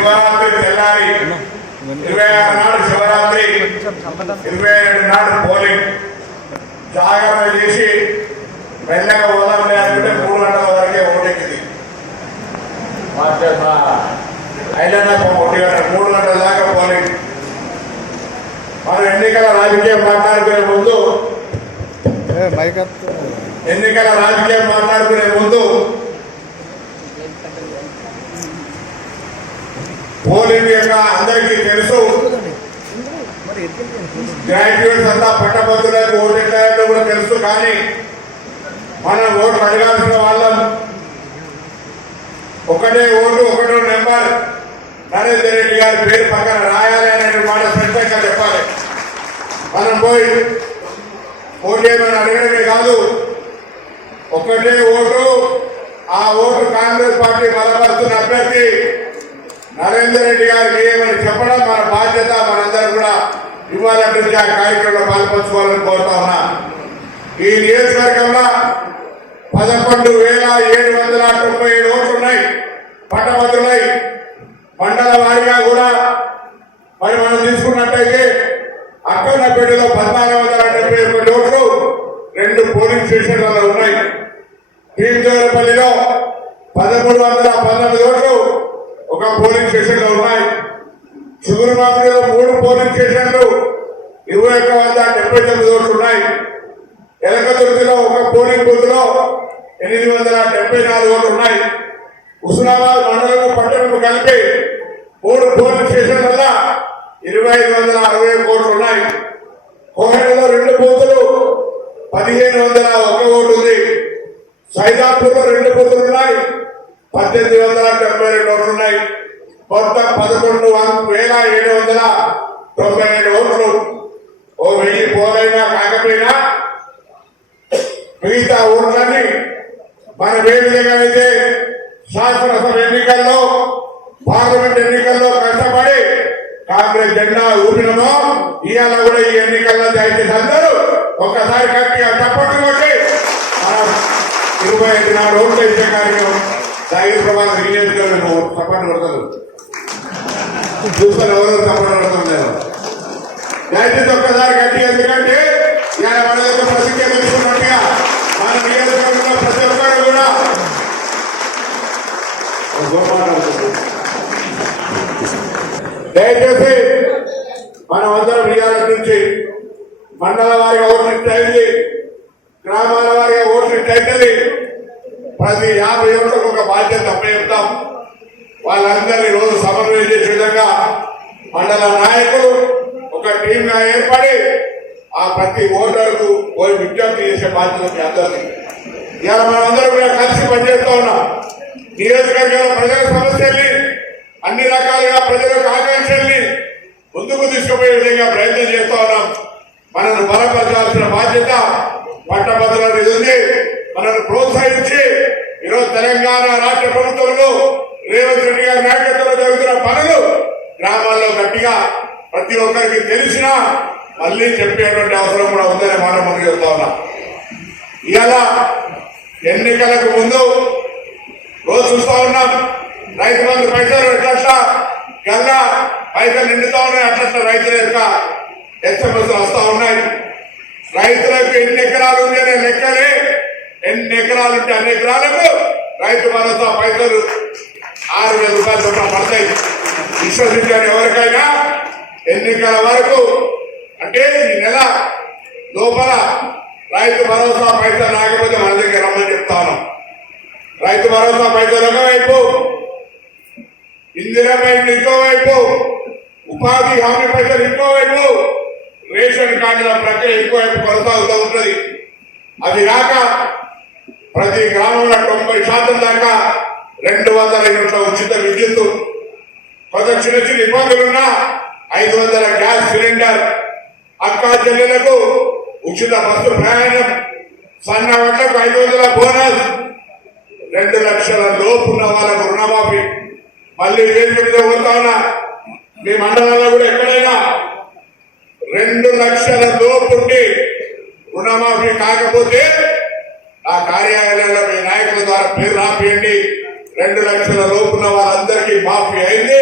శివరాత్రి తెల్లారి 26 నాడు శివరాత్రి 27 నాడు పోలింగ్ జాగ్రత్త చేసి మెల్లగా పోదాం లేకుంటే 3 గంటల వరకే ఓటెక్కింది. అయినా 3 గంటల దాకా పోలింగ్. మనం ఎన్నికల రాజకీయం మాట్లాడుకునే ముందు పోలింగ్ యొక్క అందరికీ తెలుసు. గ్రాడ్యుయేట్స్ అంతా పట్టభద్రులకు ఓటెట్టారో కూడా తెలుసు. కానీ మనం ఓట్లు అడగాల్సిన వాళ్ళం. ఒకటే ఓటు ఒకటో నెంబర్ నరేందర్ రెడ్డి గారి పేరు పక్కన రాయాలి అనే మాట స్పష్టంగా చెప్పాలి. మనం పోయి ఓటేమని అడగడమే కాదు, ఒకటే ఓటు. ఆ ఓటు కాంగ్రెస్ పార్టీ బలపరుస్తున్న అభ్యర్థి నరేందర్ రెడ్డి గారికి ఏమని చెప్పడం మన బాధ్యత. మనందరూ కూడా ఇవ్వాలంటే ఆ కార్యక్రమంలో పాల్పంచుకోవాలని కోరుతా ఉన్నా. ఈ నియోజకవర్గంలో 11,797 ఓట్లు ఉన్నాయి, పట్టభద్రులై. మండల వారీగా కూడా మరి మనం తీసుకున్నట్టయితే అక్కన్నపేటలో 1,471 ఓట్లు 2 పోలింగ్ స్టేషన్లలో ఉన్నాయి. భీమదేవరపల్లిలో 1,319 ఓట్లు 1 పోలింగ్ స్టేషన్ లో ఉన్నాయి. చిగురుమామిడిలో 3 పోలింగ్ స్టేషన్లు 2,179 ఓట్లు ఉన్నాయి. ఎలకతుర్తిలో 1 పోలింగ్ బూత్ లో 874 ఓట్లు ఉన్నాయి. హుస్నాబాద్ మండలం పట్టణం కలిపి 3 పోలింగ్ స్టేషన్ల 2,561 ఓట్లు ఉన్నాయి. కోహెడలో 2 బూతులు 1,501 ఓటు ఉంది. సైదాపూర్ లో 2 బూతులు ఉన్నాయి, 1,872 ఓట్లు ఉన్నాయి. మొత్తం 11,797 ఓట్లు. 1000 పోలైనా కాకపోయినా మిగతా ఓట్లన్నీ మనం ఏ విధంగా అయితే శాసనసభ ఎన్నికల్లో పార్లమెంట్ ఎన్నికల్లో కష్టపడి కాంగ్రెస్ జెండా ఊపినమో ఇవాళ కూడా ఈ ఎన్నికల్లో దయచేసి అందరూ ఒక్కసారి గట్టిగా చప్పట్లు కొట్టి మనం 24 ఓట్లు ఇచ్చే కార్యక్రమం సాయి ప్రభాస్ నియోజకవర్గం చప్పట్లు కొడతారు. చూస్తాను ఎవరు చప్పట్లు కొడుతున్నారు. దయచేసి ఒక్కసారి గట్టిగా, ఎందుకంటే ఇవాళ మన దగ్గర ప్రతిజ్ఞ తీసుకున్నట్టుగా మన నియోజకవర్గంలో ప్రతి ఒక్కరు కూడా దయచేసి మనం అందరం ఇవాళ నుంచి మండల వారిగా ఓట్లు ఇచ్చేది, గ్రామాల వారిగా ఓట్లు ఇచ్చేది. ప్రతి 50 ఓట్లకు ఒక బాధ్యత అప్పచెప్తాం. వాళ్ళందరినీ రోజు సమన్వయం చేసే విధంగా మండల నాయకులు ఒక టీమ్ గా ఏర్పడి ఆ ప్రతి ఓటర్కు పోయి విజ్ఞప్తి చేసే బాధ్యత మీ అందరినీ. ఇవాళ మనమందరం కూడా కలిసి పనిచేస్తా ఉన్నాం. నియోజకవర్గంలో ప్రజల సమస్యల్ని, అన్ని రకాలుగా ప్రజల ఆకాంక్షల్ని ముందుకు తీసుకుపోయే విధంగా ప్రయత్నం చేస్తా ఉన్నాం. మనను బలపరచాల్సిన బాధ్యత పట్టభద్రుల మీద ఉంది. మనను ప్రోత్సహించి ఈరోజు తెలంగాణ రాష్ట్ర ప్రభుత్వంలో రేవంత్ రెడ్డి గారి నాయకత్వంలో జరుగుతున్న పనులు గ్రామాల్లో గట్టిగా ప్రతి ఒక్కరికి తెలిసినా మళ్ళీ చెప్పేటువంటి అవసరం కూడా ఉందనే మాట మనం చెప్తా ఉన్నాం. ఇవాళ ఎన్నికలకు ముందు రోజు చూస్తా ఉన్నాం, రైతు బంధు పైసలు ఎట్లా గల్లా పైసలు నిండుతా ఉన్నాయి, అట్లా రైతుల యొక్క ఎస్ఎంఎస్ వస్తా ఉన్నాయి. రైతులకు ఎన్ని ఎకరాలు ఉంది అనే లెక్కలే, ఎన్ని ఎకరాలు ఉంటే అన్ని ఎకరాలకు రైతు భరోసా పైసలు 6,000 రూపాయలు చొప్పున పడతాయి. విశ్వసించారు ఎవరికైనా ఎన్నికల వరకు, అంటే ఈ నెల లోపల రైతు భరోసా పైసలు రాకపోతే మన దగ్గర రమ్మని చెప్తాను. రైతు భరోసా పైసలు ఒకవైపు, ఇందిరా బ్యాంక్ ఇంకోవైపు, ఉపాధి హామీ పైసలు ఇంకోవైపు, రేషన్ కార్డుల ప్రక్రియ ఇంకోవైపు కొనసాగుతూ ఉంటుంది. అది కాక ప్రతి గ్రామంలో 90% దాకా 200 యూనిట్ల ఉచిత విద్యుత్, కొంత చిన్న చిన్న ఇబ్బందులున్నా 500 గ్యాస్ సిలిండర్, అక్కా చెల్లెలకు ఉచిత బస్సు ప్రయాణం, సన్న వడ్లకు 500 బోనస్, 2 లక్షల లోపు ఉన్న వాళ్ళకు రుణమాఫీ. మళ్ళీ వేదిక మీద పోతా ఉన్నా, మీ మండలంలో కూడా ఎక్కడైనా 2 లక్షల లోపు ఉండి రుణమాఫీ కాకపోతే ఆ కార్యాలయంలో మీ నాయకుల ద్వారా పేరు రాపియండి. 2 లక్షల లోపు ఉన్న వాళ్ళందరికీ మాఫీ అయింది.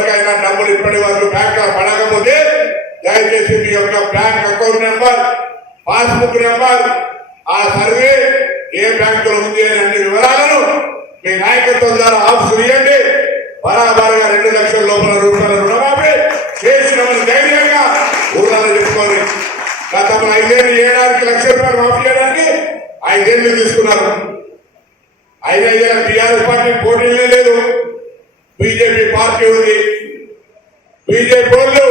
ఎవరికైనా డబ్బులు ఇప్పటి వరకు బ్యాంక్ లో పడకపోతే దయచేసి మీ యొక్క bank account number, passbook number, ఆ సర్వే ఏ బ్యాంకులో ఉంది అని అన్ని వివరాలను మీ నాయకత్వం ద్వారా ఆఫీసు ఇవ్వండి. బరాబరుగా 2 లక్షల లోపల రూపాయల రుణమాఫీ చేసినామని ధైర్యంగా ఊళ్ళలో చెప్పుకొని గతంలో 5 ఏళ్ళు ఏడాదికి ₹1,00,000 మాఫీ చేయడానికి 5 ఏళ్ళు తీసుకున్నారు. 5 ఏళ్ళ టీఆర్ఎస్ పార్టీ పోటీలే లేదు, బీజేపీ పార్టీ ఉంది. బీజేపీ వాళ్ళు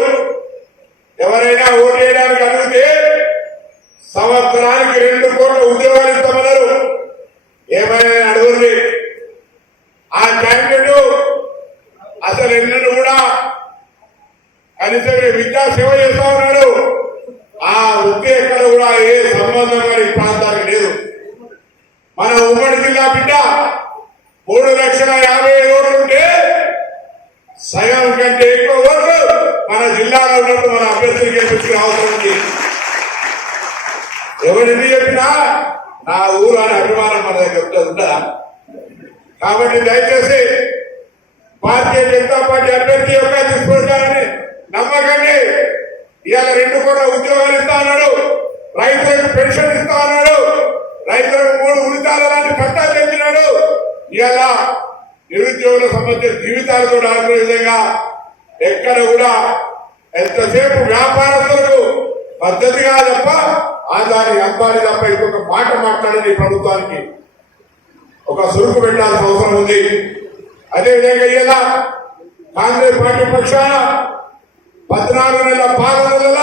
ఎవరైనా ఓటు వేయడానికి అడిగితే సంవత్సరానికి 2 కోట్ల ఉద్యోగాలు ఇస్తామన్నారు. ఏమైనా అడుగుంది ఆ క్యాండిడేట్ అసలు ఎన్నడూ కూడా కనీసం విద్యా సేవ చేస్తా ఉన్నాడు. ఆ వృత్తి ఎక్కడ కూడా ఏ సంబంధం కానీ ప్రాంతానికి లేదు. మన ఉమ్మడి జిల్లా బిడ్డ 3,50,000 ఓట్లు ఉంటే సగం కంటే ఎక్కువ ఓట్లు మన జిల్లాలో ఉన్నప్పుడు మన అభ్యర్థులు గెలిపించుకునే అవసరం ఉంది. ఎవరిని చెప్పినా నా ఊరు అనే అభిమానం మన దగ్గర ఉంటుందా? కాబట్టి దయచేసి భారతీయ జనతా పార్టీ అభ్యర్థి యొక్క దుష్ప్రచారాన్ని నమ్మకండి. ఇవాళ 2 కోట్ల ఉద్యోగాలు ఇస్తా అన్నాడు, రైతులకు పెన్షన్ ఇస్తా అన్నాడు, రైతులకు 3 ఉచితాల లాంటి పట్టాలు తెచ్చినాడు. ఇవాళ నిరుద్యోగుల సంబంధించిన జీవితాలతో ఆడుకునే విధంగా ఎక్కడ కూడా ఎంతసేపు వ్యాపారస్తులకు పద్ధతిగా తప్ప ఆదాని అంబానీ తప్ప ఇంకొక మాట మాట్లాడని ప్రభుత్వానికి ఒక సురుకు పెట్టాల్సిన అవసరం ఉంది. అదేవిధంగా ఇలా కాంగ్రెస్ పార్టీ పక్షాన 14 నెలల పాలనల